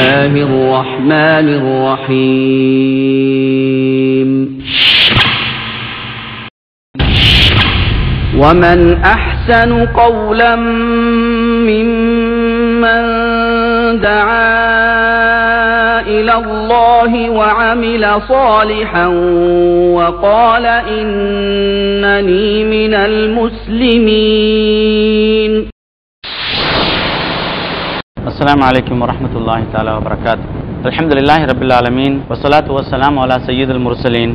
الله الرحمن الرحيم. ومن أحسن قولا ممن دعا إلى الله وعمل صالحا وقال إنني من المسلمين. السلام عليكم ورحمة الله تعالى وبركاته الحمد لله رب العالمين والصلاة والسلام على سيد المرسلين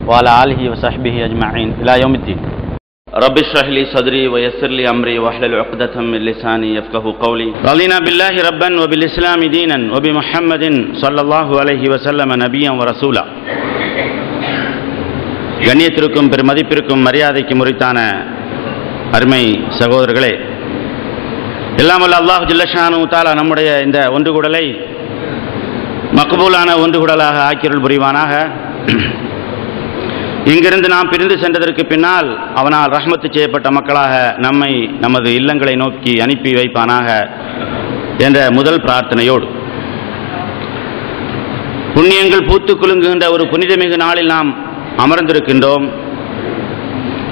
وعلى آله وصحبه أجمعين إلى يوم الدين رب اشرح لي صدري ويسر لي أمري واحلل عقدة من لساني يفقه قولي رضينا بالله ربا وبالإسلام دينا وبمحمد صلى الله عليه وسلم نبيا ورسولا கண்ணியத்திற்கும் பெருமதிப்பிற்கும் மரியாதைக்கு முறித்தான அருமை சகோதரர்களே எல்லாம் வல்ல அல்லாஹ் ஜில்லஷானு தாலா நம்முடைய இந்த ஒன்று குடலை மக்பூலான ஒன்று குடலாக ஆக்கியருள் புரிவானாக. இங்கிருந்து நாம் பிரிந்து சென்றதற்கு பின்னால் அவனால் ரஹ்மத்து செய்யப்பட்ட மக்களாக நம்மை நமது இல்லங்களை நோக்கி அனுப்பி வைப்பானாக என்ற முதல் பிரார்த்தனையோடு. புண்ணியங்கள் பூத்து குலுங்குகின்ற ஒரு புனிதமிகு நாளில் நாம் அமர்ந்திருக்கின்றோம்.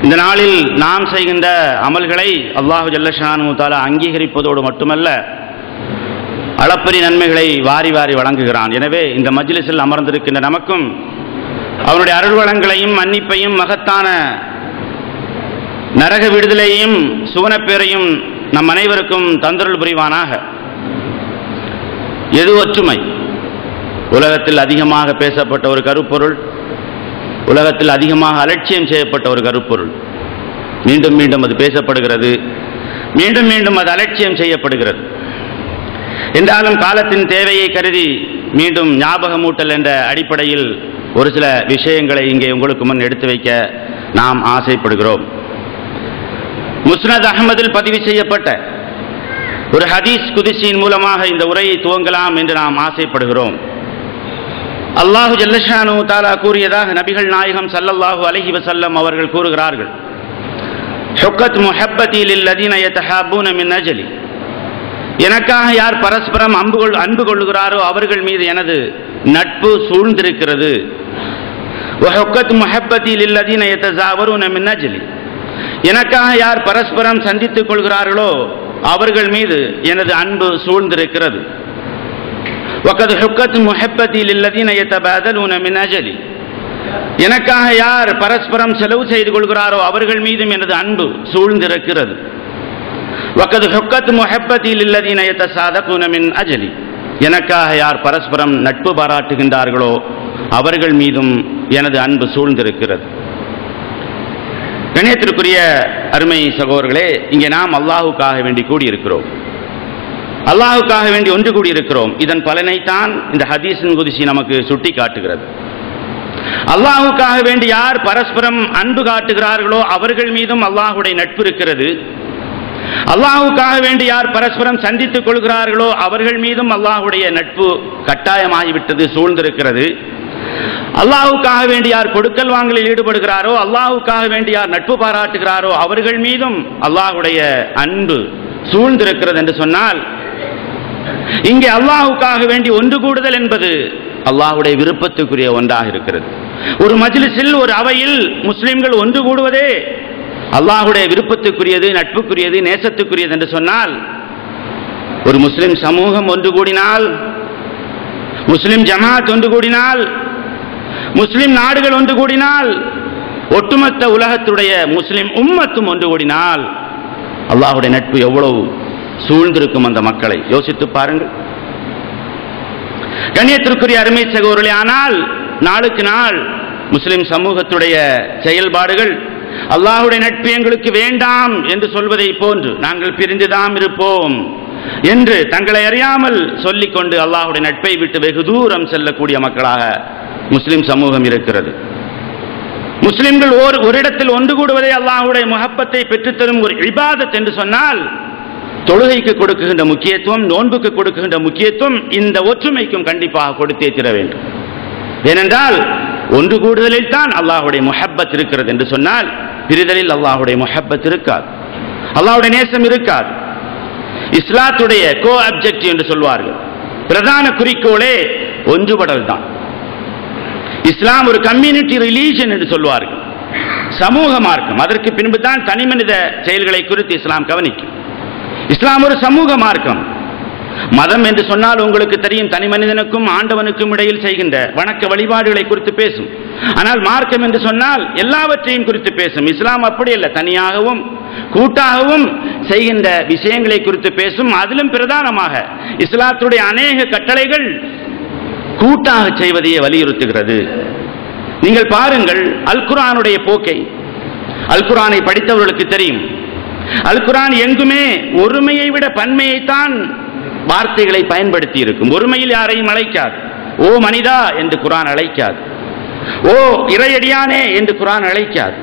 இந்த நாளில் நாம் செய்கின்ற அமல்களை அல்லாஹு ஜல்லஷானு தாலா அங்கீகரிப்பதோடு மட்டுமல்ல அளப்பரி நன்மைகளை வாரி வாரி வழங்குகிறான். எனவே இந்த மஜ்லிஸில் அமர்ந்திருக்கின்ற நமக்கும் அவனுடைய அருள் வளங்களையும் மன்னிப்பையும் மகத்தான நரக விடுதலையும் சுவனப்பேரையும் நம் அனைவருக்கும் தந்தருள் புரிவானாக. எது ஒற்றுமை? உலகத்தில் அதிகமாக பேசப்பட்ட ஒரு கருப்பொருள். உலகத்தில் அதிகமாக அலட்சியம் செய்யப்பட்ட ஒரு கருப்பொருள். மீண்டும் மீண்டும் அது பேசப்படுகிறது. மீண்டும் மீண்டும் அது அலட்சியம் செய்யப்படுகிறது. என்றாலும் காலத்தின் தேவையை கருதி மீண்டும் ஞாபகமூட்டல் என்ற அடிப்படையில் ஒரு சில விஷயங்களை இங்கே உங்களுக்கு முன் எடுத்து வைக்க நாம் ஆசைப்படுகிறோம். முஸ்னத் அகமதில் பதிவு செய்யப்பட்ட ஒரு ஹதீஸ் குதிசியின் மூலமாக இந்த உரையை துவங்கலாம் என்று நாம் ஆசைப்படுகிறோம். அல்லாஹு ஜல்லஷானு தாலா கூறியதாக நபிகள் நாயகம் சல்லல்லாஹு அலஹி வசல்லம் அவர்கள் கூறுகிறார்கள். ஹுக்கத் முஹப்பதி லில்லதீன யதஹாபூன மின் அஜலி எனக்காக யார் பரஸ்பரம் அன்பு கொள் அன்பு கொள்ளுகிறாரோ அவர்கள் மீது எனது நட்பு சூழ்ந்திருக்கிறது. வஹுக்கத் முஹப்பதி லில்லதீன யதஸாவரூன மின் அஜலி எனக்காக யார் பரஸ்பரம் சந்தித்துக் கொள்கிறார்களோ அவர்கள் மீது எனது அன்பு சூழ்ந்திருக்கிறது. وقد حكت محبتي للذين يتبادلون من أجلي எனக்காக யார் பரஸ்பரம் செலவு செய்து கொள்கிறாரோ அவர்கள் மீதும் எனது அன்பு சூழ்ந்திருக்கிறது وقد حكت محبتي للذين يتصادقون من أجلي எனக்காக யார் பரஸ்பரம் நட்பு பாராட்டுகின்றார்களோ அவர்கள் மீதும் எனது அன்பு சூழ்ந்திருக்கிறது கணியத்திற்குரிய அருமை சகோதரர்களே இங்கே நாம் அல்லாஹுக்காக வேண்டி கூடியிருக்கிறோம் அல்லாஹுக்காக வேண்டி ஒன்று கூடியிருக்கிறோம். இதன் பலனைத்தான் இந்த ஹதீஸின் குதிசி நமக்கு சுட்டி காட்டுகிறது அல்லாஹுக்காக வேண்டி யார் பரஸ்பரம் அன்பு காட்டுகிறார்களோ அவர்கள் மீதும் அல்லாஹுடைய நட்பு இருக்கிறது. அல்லாஹுக்காக வேண்டி யார் பரஸ்பரம் சந்தித்துக் கொள்கிறார்களோ அவர்கள் மீதும் அல்லாஹுடைய நட்பு கட்டாயமாகிவிட்டது சூழ்ந்திருக்கிறது. அல்லாஹுக்காக வேண்டி யார் கொடுக்கல் வாங்கலில் ஈடுபடுகிறாரோ அல்லாஹுக்காக வேண்டி யார் நட்பு பாராட்டுகிறாரோ அவர்கள் மீதும் அல்லாஹுடைய அன்பு சூழ்ந்திருக்கிறது என்று சொன்னால் இங்கே அல்லாஹுக்காக வேண்டி ஒன்று கூடுதல் என்பது அல்லாஹுடைய விருப்பத்துக்குரிய ஒன்றாக இருக்கிறது. ஒரு மஜ்லிஸில் ஒரு அவையில் முஸ்லிம்கள் ஒன்று கூடுவதே அல்லாஹுடைய விருப்பத்துக்குரியது நட்புக்குரியது நேசத்துக்குரியது என்று சொன்னால் ஒரு முஸ்லிம் சமூகம் ஒன்று கூடினால் முஸ்லிம் ஜமாத் ஒன்று கூடினால் முஸ்லிம் நாடுகள் ஒன்று கூடினால் ஒட்டுமொத்த உலகத்துடைய முஸ்லிம் உம்மத்தும் ஒன்று கூடினால் அல்லாஹுடைய நட்பு எவ்வளவு சூழ்ந்திருக்கும் அந்த மக்களை. யோசித்து பாருங்கள். கண்ணியத்திற்குரிய அருமை சகோதரர்களே ஆனால் நாளுக்கு நாள் முஸ்லிம் சமூகத்துடைய செயல்பாடுகள் அல்லாஹுடைய நட்பு எங்களுக்கு வேண்டாம் என்று சொல்வதை போன்று நாங்கள் பிரிந்துதான் இருப்போம் என்று தங்களை அறியாமல் சொல்லிக்கொண்டு அல்லாஹுடைய நட்பை விட்டு வெகு தூரம் செல்லக்கூடிய மக்களாக முஸ்லிம் சமூகம் இருக்கிறது. முஸ்லிம்கள் ஒரு ஒரு இடத்தில் ஒன்று கூடுவதே அல்லாஹுடைய முகப்பத்தை பெற்றுத்தரும் ஒரு இபாதத் என்று சொன்னால் தொழுகைக்கு கொடுக்குகின்ற முக்கியத்துவம் நோன்புக்கு கொடுக்குகின்ற முக்கியத்துவம் இந்த ஒற்றுமைக்கும் கண்டிப்பாக கொடுத்தே தீர வேண்டும். ஏனென்றால் ஒன்று கூடுதலில் தான் அல்லாஹுடைய முஹப்பத் இருக்கிறது என்று சொன்னால் பிரிதலில் அல்லாஹுடைய முஹப்பத் இருக்காது. அல்லாஹுடைய நேசம் இருக்காது. இஸ்லாத்துடைய கோ அப்ஜெக்டிவ் என்று சொல்வார்கள். பிரதான குறிக்கோளே ஒன்றுபடல் தான். இஸ்லாம் ஒரு கம்யூனிட்டி ரிலீஜன் என்று சொல்வார்கள். சமூக மார்க்கம். அதற்கு பின்பு தான் தனிமனித செயல்களை குறித்து இஸ்லாம் கவனிக்கும். இஸ்லாம் ஒரு சமூக மார்க்கம். மதம் என்று சொன்னால் உங்களுக்கு தெரியும் தனி மனிதனுக்கும் ஆண்டவனுக்கும் இடையில் செய்கின்ற வணக்க வழிபாடுகளை குறித்து பேசும். ஆனால் மார்க்கம் என்று சொன்னால் எல்லாவற்றையும் குறித்து பேசும். இஸ்லாம் அப்படி அல்ல தனியாகவும் கூட்டாகவும் செய்கின்ற விஷயங்களை குறித்து பேசும். அதிலும் பிரதானமாக இஸ்லாத்துடைய அநேக கட்டளைகள் கூட்டாக செய்வதையே வலியுறுத்துகிறது. நீங்கள் பாருங்கள் அல்குரானுடைய போக்கை. அல்குரானை படித்தவர்களுக்கு தெரியும். அல் குரான் எங்குமே ஒருமையை விட பன்மையைத்தான் வார்த்தைகளை பயன்படுத்தி இருக்கும் ஒருமையில் யாரையும் அழைக்காது. ஓ மனிதா என்று குரான் அழைக்காது. ஓ இறையடியானே என்று குரான் அழைக்காது.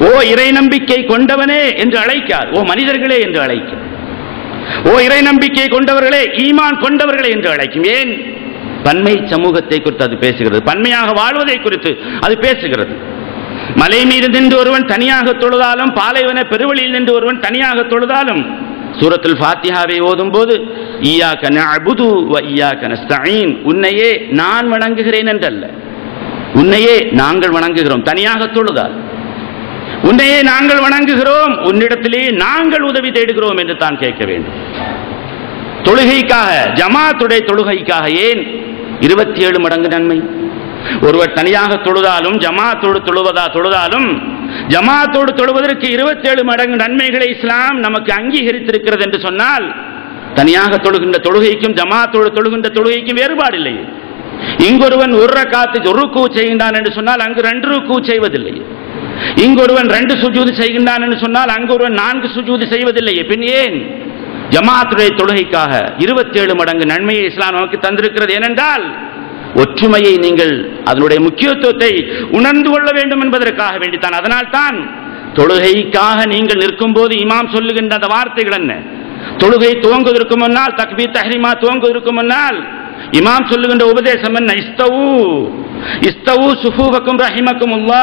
ஓ இறை நம்பிக்கை கொண்டவனே என்று அழைக்காது. ஓ மனிதர்களே என்று அழைக்கும். ஓ இறை நம்பிக்கை கொண்டவர்களே ஈமான் கொண்டவர்களே என்று அழைக்கும். ஏன்? பன்மை சமூகத்தை குறித்து அது பேசுகிறது. பன்மையாக வாழ்வதை குறித்து அது பேசுகிறது. மலை மீது நின்று ஒருவன் தனியாக தொழுதாலும் பாலைவன பெருவழியில் நின்று ஒருவன் தனியாக தொழுதாலும் சூரத்தில் ஃபாத்தியாவை ஓதும் போது ஈயா நஅபுது வ ஈயாக்க உன்னையே நான் வணங்குகிறேன் என்றல்ல. உன்னையே நாங்கள் வணங்குகிறோம் தனியாக தொழுதால். உன்னையே நாங்கள் வணங்குகிறோம் உன்னிடத்திலே நாங்கள் உதவி தேடுகிறோம் என்று தான் கேட்க வேண்டும். தொழுகைக்காக ஜமாத்துடைய தொழுகைக்காக ஏன் இருபத்தி ஏழு மடங்கு நன்மை? ஒருவர் தனியாக தொழுதாலும் ஜமாத்தோடு தொழுவதா தொழுதாலும் ஜமாத்தோடு தொழுவதற்கு இருபத்தேழு மடங்கு நன்மைகளை இஸ்லாம் நமக்கு அங்கீகரித்திருக்கிறது என்று சொன்னால் தனியாக தொழுகின்ற தொழுகைக்கும் ஜமாத்தோடு தொழுகின்ற தொழுகைக்கும் வேறுபாடு இல்லை இங்கொருவன் ஒரு ரக்காத்து ஒரு கூ செய்கின்றான் என்று சொன்னால் அங்கு ரெண்டு கூ செய்வதில்லை. இங்கொருவன் ரெண்டு சுஜூது செய்கின்றான் என்று சொன்னால் அங்கொருவன் நான்கு சுஜூது செய்வதில்லையே பின் ஏன்? ஜமாத்துடைய தொழுகைக்காக இருபத்தேழு மடங்கு நன்மையை இஸ்லாம் நமக்கு தந்திருக்கிறது. ஏனென்றால் ஒற்றுமையை நீங்கள் அதனுடைய முக்கியத்துவத்தை உணர்ந்து கொள்ள வேண்டும் என்பதற்காக வேண்டித்தான். அதனால் தான் தொழுகைக்காக நீங்கள் நிற்கும் போது இமாம் சொல்லுகின்ற அந்த வார்த்தைகள் என்ன? தொழுகை துவங்குவதற்கு முன்னால் தக்பீர் தஹ்ரீமா துவங்குவதற்கு முன்னால் இமாம் சொல்லுகின்ற உபதேசம் என்ன? இஸ்தவு இஸ்தவு சுஃபூபக்கும் ரஹிமக்கும் அல்லா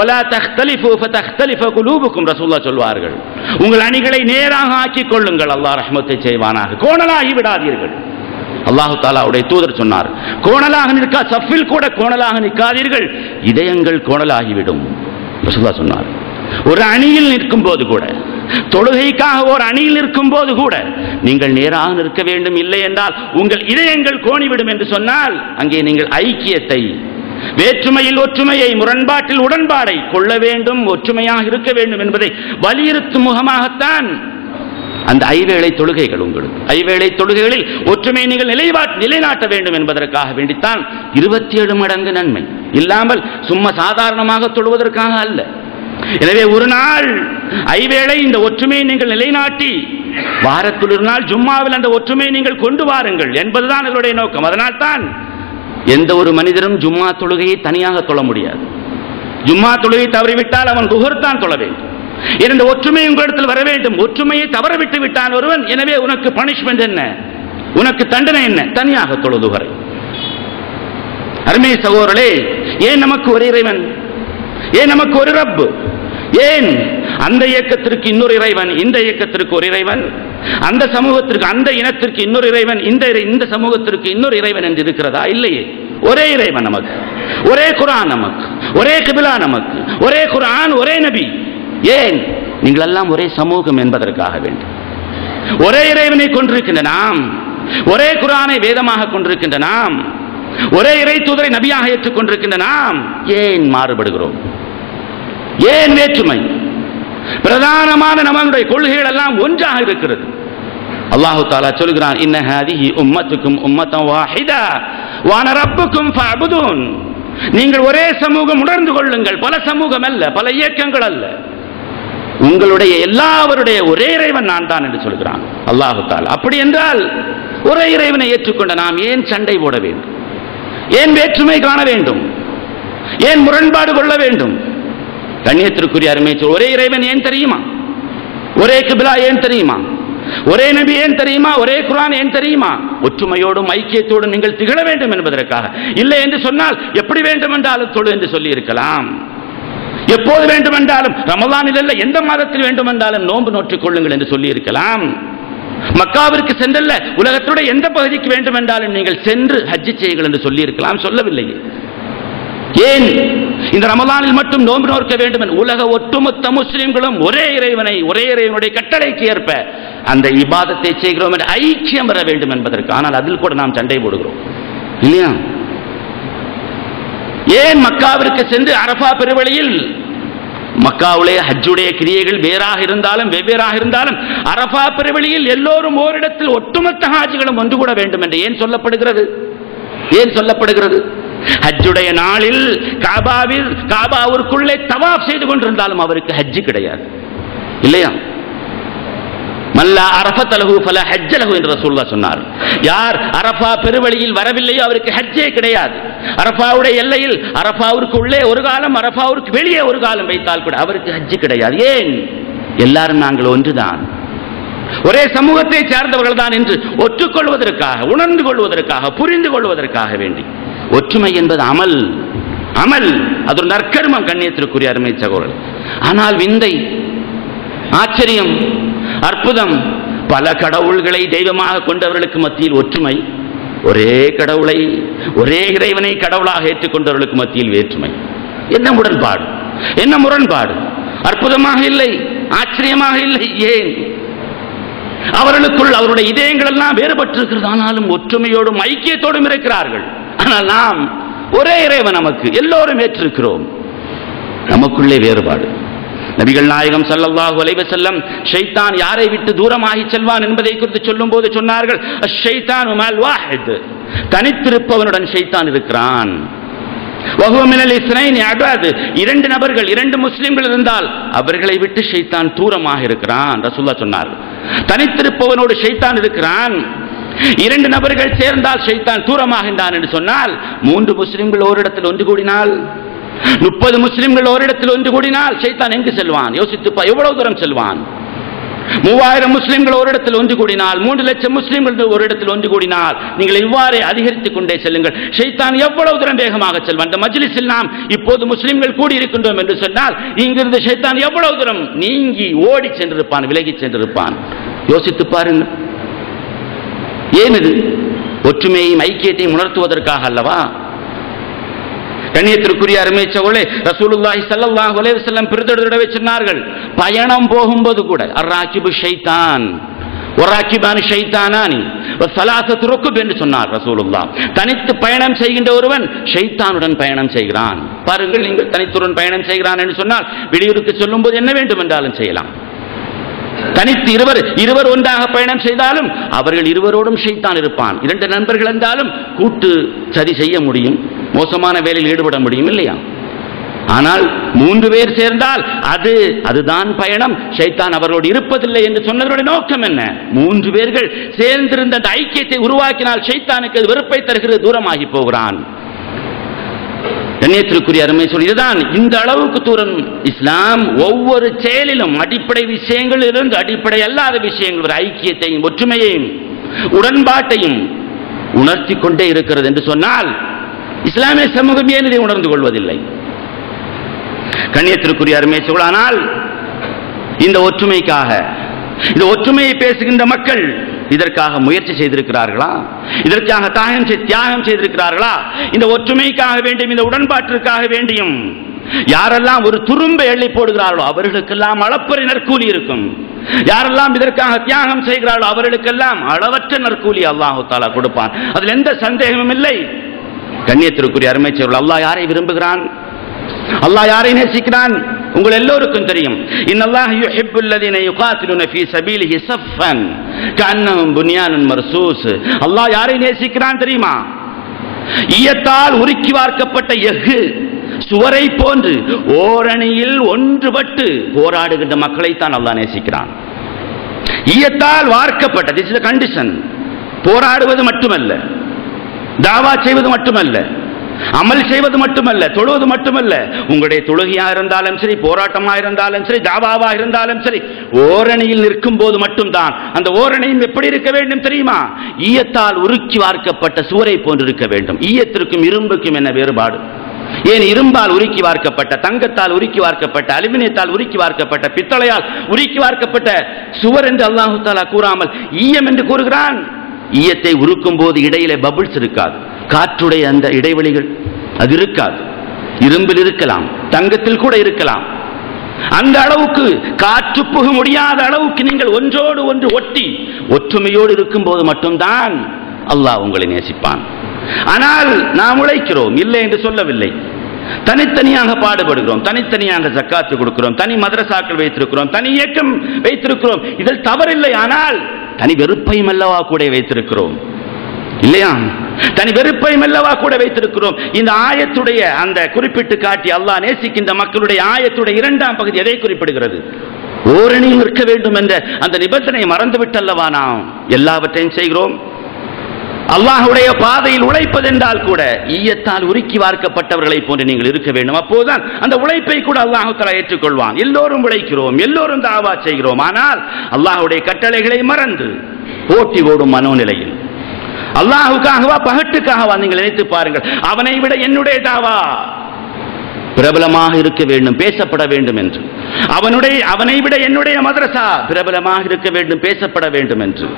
ஒலா தஹ்தலிஃபு ஃபதஹ்தலிஃப குலூபுக்கும் ரசூல்லா சொல்வார்கள். உங்கள் அணிகளை நேராக ஆக்கிக் கொள்ளுங்கள். அல்லாஹ் ரஹ்மத்தை செய்வானாக. கோணலாகி விடாதீர்கள். அல்லாஹு தாலாவுடைய தூதர் சொன்னார் கோணலாக நிற்கா சஃபில் கூட கோணலாக நிற்காதீர்கள் இதயங்கள் கோணலாகிவிடும். சொன்னார் ஒரு அணியில் நிற்கும் போது கூட தொழுகைக்காக ஒரு அணியில் நிற்கும் போது கூட நீங்கள் நேராக நிற்க வேண்டும் இல்லை என்றால் உங்கள் இதயங்கள் கோணிவிடும் என்று சொன்னால் அங்கே நீங்கள் ஐக்கியத்தை வேற்றுமையில் ஒற்றுமையை முரண்பாட்டில் உடன்பாடை கொள்ள வேண்டும் ஒற்றுமையாக இருக்க வேண்டும் என்பதை வலியுறுத்தும் முகமாகத்தான் அந்த ஐவேளை தொழுகைகள் உங்களுக்கு. ஐவேளை தொழுகைகளில் ஒற்றுமையை நீங்கள் நிலைவா நிலைநாட்ட வேண்டும் என்பதற்காக வேண்டித்தான் இருபத்தி ஏழு மடங்கு நன்மை. இல்லாமல் சும்மா சாதாரணமாக தொழுவதற்காக அல்ல. எனவே ஒரு நாள் ஐவேளை இந்த ஒற்றுமையை நீங்கள் நிலைநாட்டி வாரத்தில் ஒரு நாள் ஜும்மாவில் அந்த ஒற்றுமையை நீங்கள் கொண்டு வாருங்கள் என்பதுதான் இதனுடைய நோக்கம். அதனால் தான் எந்த ஒரு மனிதரும் ஜும்மா தொழுகையை தனியாக தொழ முடியாது. ஜும்மா தொழுகை தவறிவிட்டால் அவன் குகர்தான் தொழ வேண்டும். இந்த ஒற்றுமை உங்களிடத்தில் வர வேண்டும். ஒற்றுமையை தவறவிட்டு விட்டான் ஒருவன். எனவே உனக்கு பனிஷ்மெண்ட் என்ன? உனக்கு தண்டனை என்ன? தனியாக தொழுதுகரை அருமை சகோதரே ஏன் நமக்கு ஒரு இறைவன்? ஏன் நமக்கு ஒரு ரப்பு ஏன் அந்த இயக்கத்திற்கு இன்னொரு இறைவன் இந்த இயக்கத்திற்கு ஒரு இறைவன்? அந்த சமூகத்திற்கு அந்த இனத்திற்கு இன்னொரு இறைவன் இந்த இறை- இந்த சமூகத்திற்கு இன்னொரு இறைவன் என்று இருக்கிறதா? இல்லையே. ஒரே இறைவன் நமக்கு. ஒரே குரான் நமக்கு. ஒரே கிபிலா நமக்கு. ஒரே குரான் ஒரே நபி. ஏன்? நீங்கள் எல்லாம் ஒரே சமூகம் என்பதற்காக வேண்டும். ஒரே இறைவனை கொண்டிருக்கின்ற நாம் ஒரே குரானை வேதமாக கொண்டிருக்கின்ற நாம் ஒரே இறை தூதரை நபியாக ஏற்றுக்கொண்டிருக்கின்ற நாம் ஏன் மாறுபடுகிறோம்? ஏன் வேற்றுமை? பிரதானமான நம்மளுடைய கொள்கைகள் எல்லாம் ஒன்றாக இருக்கிறது. அல்லாஹு தாலா சொல்கிறான் இன்னஹாதிஹி உம்மத்துக்கும் உம்மத்தம் வாஹிதா. வான ரப்புக்கும் ஃபஅபுதூன். நீங்கள் ஒரே சமூகம் உணர்ந்து கொள்ளுங்கள். பல சமூகம் அல்ல பல இயக்கங்கள் அல்ல. உங்களுடைய எல்லாவருடைய ஒரே இறைவன் நான் தான் என்று சொல்கிறான். அல்லாஹுத்தால் அப்படி என்றால் ஒரே இறைவனை ஏற்றுக்கொண்ட நாம் ஏன் சண்டை போட வேண்டும்? ஏன் வேற்றுமை காண வேண்டும்? ஏன் முரண்பாடு கொள்ள வேண்டும்? கண்ணியத்திற்குரிய அருமை சொல் ஒரே இறைவன் ஏன் தெரியுமா? ஒரே கிபிலா ஏன் தெரியுமா? ஒரே நபி ஏன் தெரியுமா? ஒரே குரான் ஏன் தெரியுமா? ஒற்றுமையோடும் ஐக்கியத்தோடும் நீங்கள் திகழ வேண்டும் என்பதற்காக. இல்லை என்று சொன்னால் எப்படி வேண்டும் என்றாலும் தொழு என்று சொல்லி இருக்கலாம் எப்போது வேண்டுமென்றாலும் ரமலானில் அல்ல எந்த மாதத்தில் வேண்டுமென்றாலும் நோன்பு நோற்றுக் கொள்ளுங்கள் என்று சொல்லி இருக்கலாம் மக்காவிற்கு சென்றல்ல உலகத்துடைய எந்த பகுதிக்கு வேண்டும் என்றாலும் நீங்கள் சென்று ஹஜ்ஜி செய்யுங்கள் என்று சொல்லி இருக்கலாம் சொல்லவில்லை ஏன்? இந்த ரமலானில் மட்டும் நோன்பு நோக்க வேண்டும் உலக ஒட்டுமொத்த முஸ்லிம்களும் ஒரே இறைவனை ஒரே இறைவனுடைய கட்டளைக்கு ஏற்ப அந்த இபாதத்தை செய்கிறோம் என்று ஐக்கியம் வர வேண்டும் என்பதற்கு. ஆனால் அதில் கூட நாம் சண்டை போடுகிறோம். இல்லையா? ஏன் மக்காவிற்கு சென்று அரபா பெருவழியில்? மக்காவுடைய ஹஜ்ஜுடைய கிரியைகள் வேறாக இருந்தாலும் வெவ்வேறாக இருந்தாலும் அரபா பெருவெளியில் எல்லோரும் ஓரிடத்தில் ஒட்டுமொத்த ஹாஜிகளும் ஒன்று கூட வேண்டும் என்று ஏன் சொல்லப்படுகிறது? ஏன் சொல்லப்படுகிறது? ஹஜ்ஜுடைய நாளில் காபாவில் காபாவிற்குள்ளே தவாப் செய்து கொண்டிருந்தாலும் அவருக்கு ஹஜ்ஜு கிடையாது. இல்லையா? மல்லா அரஃபத்தலகு ஃபல ஹஜ்ஜலகு என்று ரசூலுல்லாஹ் சொன்னார். யார் அரஃபா பெருவழியில் வரவில்லையோ அவருக்கு ஹஜ்ஜே கிடையாது. அரஃபாவுடைய எல்லையில் அரஃபாவிற்கு உள்ளே ஒரு காலம் அரஃபாவிற்கு வெளியே ஒரு காலம் வைத்தால் கூட அவருக்கு ஹஜ்ஜு கிடையாது. ஏன்? எல்லாரும் நாங்கள் ஒன்றுதான். ஒரே சமூகத்தை சார்ந்தவர்கள் தான் என்று ஒற்றுக்கொள்வதற்காக உணர்ந்து கொள்வதற்காக புரிந்து கொள்வதற்காக வேண்டி. ஒற்றுமை என்பது அமல். அமல் அது ஒரு நற்கர்மம் கண்ணியத்திற்குரிய அருமை சகோதரர் ஆனால் விந்தை ஆச்சரியம் அற்புதம். பல கடவுள்களை தெய்வமாக கொண்டவர்களுக்கு மத்தியில் ஒற்றுமை. ஒரே கடவுளை ஒரே இறைவனை கடவுளாக ஏற்றுக்கொண்டவர்களுக்கு மத்தியில் வேற்றுமை. என்ன முரண்பாடு என்ன முரண்பாடு? அற்புதமாக இல்லை ஆச்சரியமாக இல்லை ஏன்? அவர்களுக்குள் அவருடைய இதயங்கள் எல்லாம் வேறுபட்டிருக்கிறது. ஆனாலும் ஒற்றுமையோடும் ஐக்கியத்தோடும் இருக்கிறார்கள். ஆனால் நாம் ஒரே இறைவன் நமக்கு எல்லோரும் ஏற்றிருக்கிறோம். நமக்குள்ளே வேறுபாடு. நபிகள் நாயகம் ஸல்லல்லாஹு அலைஹி செல்லம் ஷைத்தான் யாரை விட்டு தூரமாகி செல்வான் என்பதை குறித்து சொல்லும் போது சொன்னார்கள் ஷைத்தான் வாஹித். தனித்திருப்பவனுடன் ஷைத்தான் இருக்கிறான். இரண்டு நபர்கள் இரண்டு முஸ்லிம்கள் இருந்தால் அவர்களை விட்டு ஷைத்தான் தூரமாக இருக்கிறான் ரசுல்லா சொன்னார்கள். தனித்திருப்பவனோடு ஷைத்தான் இருக்கிறான். இரண்டு நபர்கள் சேர்ந்தால் ஷைத்தான் தூரமாகின்றான் என்று சொன்னால் மூன்று முஸ்லிம்கள் ஓரிடத்தில் ஒன்று கூடினால் முப்பது முஸ்லிம்கள் ஓரிடத்தில் ஒன்று கூடினால் ஷைத்தான் எங்கு செல்வான்? யோசித்து எவ்வளவு தூரம் செல்வான்? மூவாயிரம் முஸ்லிம்கள் ஒரு இடத்தில் ஒன்று கூடினால் மூன்று லட்சம் முஸ்லிம்கள் ஒரு இடத்தில் ஒன்று கூடினால் நீங்கள் இவ்வாறே அதிகரித்துக் கொண்டே செல்லுங்கள். ஷைத்தான் எவ்வளவு தூரம் வேகமாக செல்வான்? இந்த மஜ்லிஸில் நாம் இப்போது முஸ்லிம்கள் கூடியிருக்கின்றோம் என்று சொன்னால் இங்கிருந்து ஷைத்தான் எவ்வளவு தூரம் நீங்கி ஓடி சென்றிருப்பான் விலகி சென்றிருப்பான்? யோசித்து பாருங்கள். ஏன் இது? ஒற்றுமையையும் ஐக்கியத்தையும் உணர்த்துவதற்காக அல்லவா? கண்ணியத்திற்குரிய அருமை சகோலே ரசூலுல்லாஹி சல்லாஹ் அலைஹி வஸல்லம் பிரிதொடரவே சொன்னார்கள் பயணம் போகும்போது கூட அர்ராக்கிபு ஷைத்தான் ஒராக்கிபானு ஷைத்தானானி சலாசத்து ருக்குப் என்று சொன்னார் ரசூலுல்லாஹ். தனித்து பயணம் செய்கின்ற ஒருவன் ஷைத்தானுடன் பயணம் செய்கிறான். பாருங்கள் நீங்கள் தனித்துடன் பயணம் செய்கிறான் என்று சொன்னால் வெளியூருக்கு சொல்லும்போது என்ன வேண்டும் என்றாலும் செய்யலாம். தனித்து இருவர் இருவர் ஒன்றாக பயணம் செய்தாலும் அவர்கள் இருவரோடும் ஷைத்தான் இருப்பான். இரண்டு நண்பர்கள் என்றாலும் கூட்டு சரி செய்ய முடியும் மோசமான வேலையில் ஈடுபட முடியும் இல்லையா? ஆனால் மூன்று பேர் சேர்ந்தால் அது அதுதான் பயணம். ஷைத்தான் அவர்களோடு இருப்பதில்லை என்று சொன்னவருடைய நோக்கம் என்ன? மூன்று பேர்கள் சேர்ந்திருந்த அந்த ஐக்கியத்தை உருவாக்கினால் ஷைத்தானுக்கு அது வெறுப்பை தருகிறது தூரமாகி போகிறான். கண்ணியத்திற்குரிய அருமை சொல் இதுதான் இந்த அளவுக்கு தூரம். இஸ்லாம் ஒவ்வொரு செயலிலும் அடிப்படை விஷயங்கள் இருந்து அடிப்படை அல்லாத விஷயங்கள் ஒரு ஐக்கியத்தையும் ஒற்றுமையையும் உடன்பாட்டையும் உணர்த்தி கொண்டே இருக்கிறது என்று சொன்னால் இஸ்லாமிய சமூகம் ஏன் இதை உணர்ந்து கொள்வதில்லை? கண்ணியத்திற்குரிய அருமை சொல்லானால் ஆனால் இந்த ஒற்றுமைக்காக இந்த ஒற்றுமையை பேசுகின்ற மக்கள் இதற்காக முயற்சி செய்திருக்கிறார்களா? இதற்காக தாயம் தியாகம் செய்திருக்கிறார்களா? இந்த ஒற்றுமைக்காக வேண்டியும் இந்த உடன்பாட்டிற்காக வேண்டியும் யாரெல்லாம் ஒரு துரும்பை எள்ளி போடுகிறார்களோ அவர்களுக்கெல்லாம் அளப்பறை நற்கூலி இருக்கும். யாரெல்லாம் இதற்காக தியாகம் செய்கிறார்களோ அவர்களுக்கெல்லாம் அளவற்ற நற்கூலி அல்லாஹு தாலா கொடுப்பான். அதில் எந்த சந்தேகமும் இல்லை. கண்ணியத்திற்குரிய அருமைச்சர்கள் அல்லாஹ் யாரை விரும்புகிறான்? அல்லாஹ் யாரை நேசிக்கிறான்? உங்கள் எல்லோருக்கும் தெரியும். இன்னல்லாஹ் யுஹிப்புல் யுகாத்திலுன ஃபீ சபீலிஹி ஸஃபன் கஅன்னஹும் புன்யானுன் மர்சூஸ். அல்லாஹ் யாரை நேசிக்கிறான் தெரியுமா? ஈயத்தால் உருக்கி வார்க்கப்பட்ட எஃகு சுவரை போன்று ஓரணியில் ஒன்றுபட்டு போராடுகின்ற மக்களைத்தான் அல்லாஹ் நேசிக்கிறான். ஈயத்தால் வார்க்கப்பட்ட திஸ் இஸ் கண்டிஷன் போராடுவது மட்டுமல்ல தாவா செய்வது மட்டுமல்ல அமல் செய்வது மட்டுமல்ல தொழுவது மட்டுமல்ல. உங்களுடைய தொழுகையா இருந்தாலும் சரி போராட்டமா இருந்தாலும் சரி தாவாவா இருந்தாலும் சரி ஓரணியில் நிற்கும் போது மட்டும்தான். அந்த ஓரணியும் எப்படி இருக்க வேண்டும் தெரியுமா? ஈயத்தால் உருக்கி வார்க்கப்பட்ட சுவரை போன்று இருக்க வேண்டும். ஈயத்திற்கும் இரும்புக்கும் என்ன வேறுபாடு? ஏன் இரும்பால் உருக்கி வார்க்கப்பட்ட தங்கத்தால் உருக்கி வார்க்கப்பட்ட அலுமினியத்தால் உருக்கி வார்க்கப்பட்ட பித்தளையால் உருக்கி வார்க்கப்பட்ட சுவர் என்று அல்லாஹு தாலா கூறாமல் ஈயம் என்று கூறுகிறான். ஈயத்தை உருக்கும் போது இடையிலே பபுள்ஸ் இருக்காது. காற்றுடைய அந்த இடைவெளிகள். அது இருக்காது. இரும்பில் இருக்கலாம். தங்கத்தில் கூட இருக்கலாம். அந்த அளவுக்கு காற்று புக முடியாத அளவுக்கு நீங்கள் ஒன்றோடு ஒன்று ஒட்டி ஒற்றுமையோடு இருக்கும்போது மட்டும்தான் அல்லாஹ் உங்களை நேசிப்பான். ஆனால் நாம் உழைக்கிறோம். இல்லை என்று சொல்லவில்லை. தனித்தனியாக பாடுபடுகிறோம். தனித்தனியாக ஜக்காத்து கொடுக்கிறோம். தனி மதரசாக்கள் வைத்திருக்கிறோம். தனி இயக்கம் வைத்திருக்கிறோம். இதில் தவறில்லை. ஆனால் தனி வெறுப்பையும் அல்லவா கூட வைத்திருக்கிறோம். இல்லையா? தனி வெறுப்பையும் அல்லவா கூட வைத்திருக்கிறோம். இந்த ஆயத்துடைய அந்த குறிப்பிட்டு காட்டி அல்லாஹ் நேசிக்கின்ற மக்களுடைய ஆயத்துடைய இரண்டாம் பகுதி எதை குறிப்பிடுகிறது? ஓரணியில் இருக்க வேண்டும் என்ற அந்த நிபந்தனை மறந்துவிட்டல்லவா நாம்? எல்லாவற்றையும் செய்கிறோம். அல்லாஹுடைய பாதையில் உழைப்பதென்றால் கூட ஈயத்தால் உருக்கி வார்க்கப்பட்டவர்களை போன்று நீங்கள் இருக்க வேண்டும். அப்போதுதான் அந்த உழைப்பை கூட அல்லாஹு தலா ஏற்றுக்கொள்வான். எல்லோரும் உழைக்கிறோம் எல்லோரும் தாவா செய்கிறோம். ஆனால் அல்லாஹுடைய கட்டளைகளை மறந்து போட்டி ஓடும் மனோநிலையில் அல்லாஹுக்காகவா பகட்டுக்காகவா நீங்கள் நினைத்து பாருங்கள். அவனை விட என்னுடைய தாவா பிரபலமாக இருக்க வேண்டும் பேசப்பட வேண்டும் என்று. அவனுடைய அவனை விட என்னுடைய மதரசா பிரபலமாக இருக்க வேண்டும் பேசப்பட வேண்டும் என்று.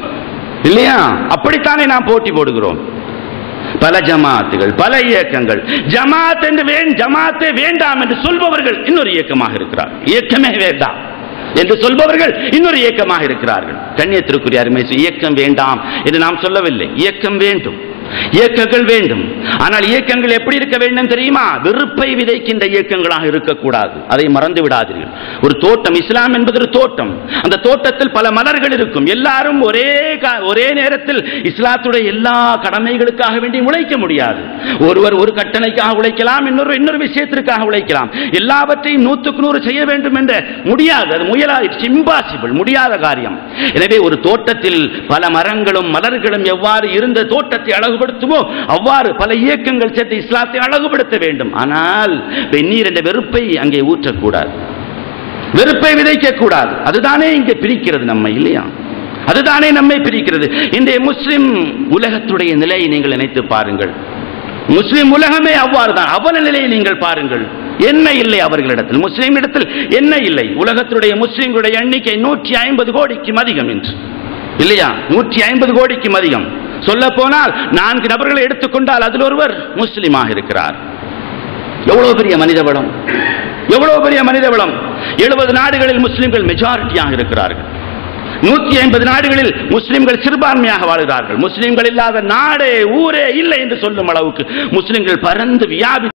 இல்லையா? அப்படித்தானே நாம் போட்டி போடுகிறோம். பல ஜமாத்துகள் பல இயக்கங்கள். ஜமாத் என்று ஜமாத்தே வேண்டாம் என்று சொல்பவர்கள் இன்னொரு இயக்கமாக இருக்கிறார். இயக்கமே வேண்டாம். என்று சொல்பவர்கள் இன்னொரு இயக்கமாக இருக்கிறார்கள். கண்ணியத்திற்குரிய அருமை இயக்கம் வேண்டாம் என்று நாம் சொல்லவில்லை. இயக்கம் வேண்டும். இயக்கங்கள் வேண்டும். ஆனால் இயக்கங்கள் எப்படி இருக்க வேண்டும் தெரியுமா? வெறுப்பை விதைக்கின்ற இயக்கங்களாக இருக்கக்கூடாது. அதை மறந்து விடாதீர்கள். ஒரு தோட்டம் இஸ்லாம் என்பது ஒரு தோட்டம். அந்த தோட்டத்தில் பல மலர்கள் இருக்கும். எல்லாரும் ஒரே ஒரே நேரத்தில் இஸ்லாத்துடைய எல்லா கடமைகளுக்காக வேண்டி உழைக்க முடியாது. ஒருவர் ஒரு கட்டணைக்காக உழைக்கலாம் இன்னொரு இன்னொரு விஷயத்திற்காக உழைக்கலாம். எல்லாவற்றையும் நூற்றுக்கு நூறு செய்ய வேண்டும் என்ற முடியாது. அது முயலா இட்ஸ் இம்பாசிபிள் முடியாத காரியம். எனவே ஒரு தோட்டத்தில் பல மரங்களும் மலர்களும் எவ்வாறு இருந்த தோட்டத்தை அழகு அழகுபடுத்துமோ அவ்வாறு பல இயக்கங்கள் சேர்த்து இஸ்லாத்தை அழகுபடுத்த வேண்டும். ஆனால் வெந்நீர் என்ற வெறுப்பை அங்கே ஊற்றக்கூடாது. வெறுப்பை விதைக்கக்கூடாது. அதுதானே இங்கே பிரிக்கிறது நம்ம இல்லையா? அதுதானே நம்மை பிரிக்கிறது. இன்றைய முஸ்லிம் உலகத்துடைய நிலையை நீங்கள் நினைத்து பாருங்கள். முஸ்லிம் உலகமே அவ்வாறு தான் அவல நிலையை நீங்கள் பாருங்கள். என்ன இல்லை அவர்களிடத்தில்? முஸ்லீம் இடத்தில் என்ன இல்லை? உலகத்துடைய முஸ்லிம்களுடைய எண்ணிக்கை நூற்றி ஐம்பது கோடிக்கும் அதிகம் என்று. இல்லையா? நூற்றி ஐம்பது கோடிக்கும் அதிகம். சொல்ல போனால் நான்கு நபர்களை எடுத்துக்கொண்டால் அதில் ஒருவர் முஸ்லிமாக இருக்கிறார். எவ்வளவு பெரிய மனித வளம்? எவ்வளவு பெரிய மனித வளம்? எழுபது நாடுகளில் முஸ்லிம்கள் மெஜாரிட்டியாக இருக்கிறார்கள். நூத்தி ஐம்பது நாடுகளில் முஸ்லிம்கள் சிறுபான்மையாக வாழ்கிறார்கள். முஸ்லிம்கள் இல்லாத நாடே ஊரே இல்லை என்று சொல்லும் அளவுக்கு முஸ்லிம்கள் பறந்து வியாபி